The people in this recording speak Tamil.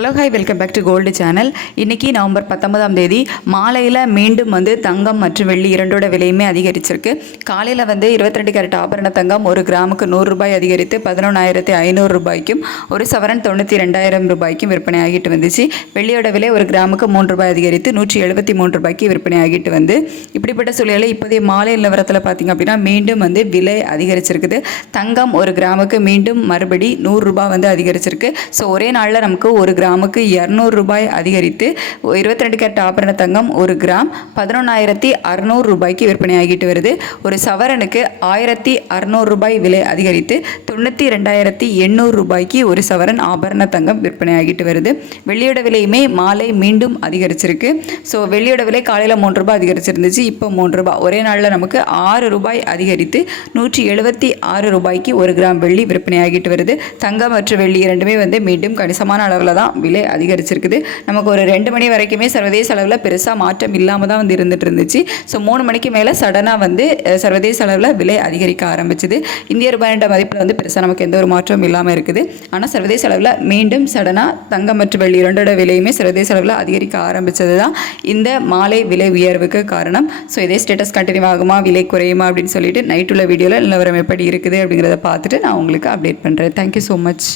Hello hi welcome back to gold channel. இன்றைக்கி நவம்பர் 19ஆம் தேதி மாலையில் மீண்டும் தங்கம் மற்றும் வெள்ளி இரண்டோட விலையுமே அதிகரிச்சிருக்கு. காலையில் 22 கேரட் ஆபரண தங்கம் ஒரு கிராமுக்கு 100 ரூபாய் அதிகரித்து 11,500 ரூபாய்க்கும், ஒரு சவரன் 92,000 ரூபாய்க்கும் விற்பனை ஆகிட்டு வந்துச்சு. வெள்ளியோட விலை ஒரு கிராமுக்கு 3 ரூபாய் அதிகரித்து 173 ரூபாய்க்கு விற்பனை ஆகிட்டு வந்து, இப்படிப்பட்ட சூழலில் இப்போதைய மாலை நிலவரத்தில் பார்த்திங்க அப்படின்னா மீண்டும் விலை அதிகரிச்சிருக்குது. தங்கம் ஒரு கிராமுக்கு மீண்டும் மறுபடி 100 ரூபாய் அதிகரிச்சிருக்கு. ஸோ ஒரே நாளில் நமக்கு ஒரு கிராமுக்கு 200 ரூபாய் அதிகரித்து 22 கேரட் ஆபரண தங்கம் ஒரு கிராம் 11,600 ரூபாய்க்கு விற்பனை ஆகிட்டு வருது. ஒரு சவரனுக்கு 1,600 ரூபாய் விலை அதிகரித்து 92,800 ரூபாய்க்கு ஒரு சவரன் ஆபரண தங்கம் விற்பனை ஆகிட்டு வருது. வெள்ளியோட விலையுமே மாலை மீண்டும் அதிகரிச்சிருக்கு. ஸோ வெள்ளியோட விலை காலையில் 3 ரூபாய் அதிகரிச்சிருந்துச்சு, இப்போ 3 ரூபாய், ஒரே நாளில் நமக்கு 6 ரூபாய் அதிகரித்து 176 ரூபாய்க்கு ஒரு கிராம் வெள்ளி விற்பனை ஆகிட்டு வருது. தங்கம் மற்றும் வெள்ளி இரண்டுமே மீண்டும் கணிசமான அளவில் தான் விலை அதிகரிச்சிருக்குது. நமக்கு ஒரு 2 மணி வரைக்குமே சர்வதேச அளவில் பெருசாக மாற்றம் இல்லாமல் தான் இருந்துட்டு இருந்துச்சு. ஸோ 3 மணிக்கு மேலே சடனாக சர்வதேச அளவில் விலை அதிகரிக்க ஆரம்பிச்சுது. இந்திய ரூபாயோட மதிப்பில் பெருசாக நமக்கு எந்த ஒரு மாற்றமும் இல்லாமல் இருக்குது. ஆனால் சர்வதேச அளவில் மீண்டும் சடனாக தங்கம் மற்றும் வெள்ளி இரண்டோட விலையுமே சர்வதேச அளவில் அதிகரிக்க ஆரம்பித்தது தான் இந்த மாலை விலை உயர்வுக்கு காரணம். ஸோ இதே ஸ்டேட்டஸ் கண்டினியூ ஆகுமா, விலை குறையுமா அப்படின்னு சொல்லிட்டு நைட் உள்ள வீடியோவில் நிலவரம் எப்படி இருக்குது அப்படிங்கிறத பார்த்துட்டு நான் உங்களுக்கு அப்டேட் பண்ணுறேன். Thank you so much.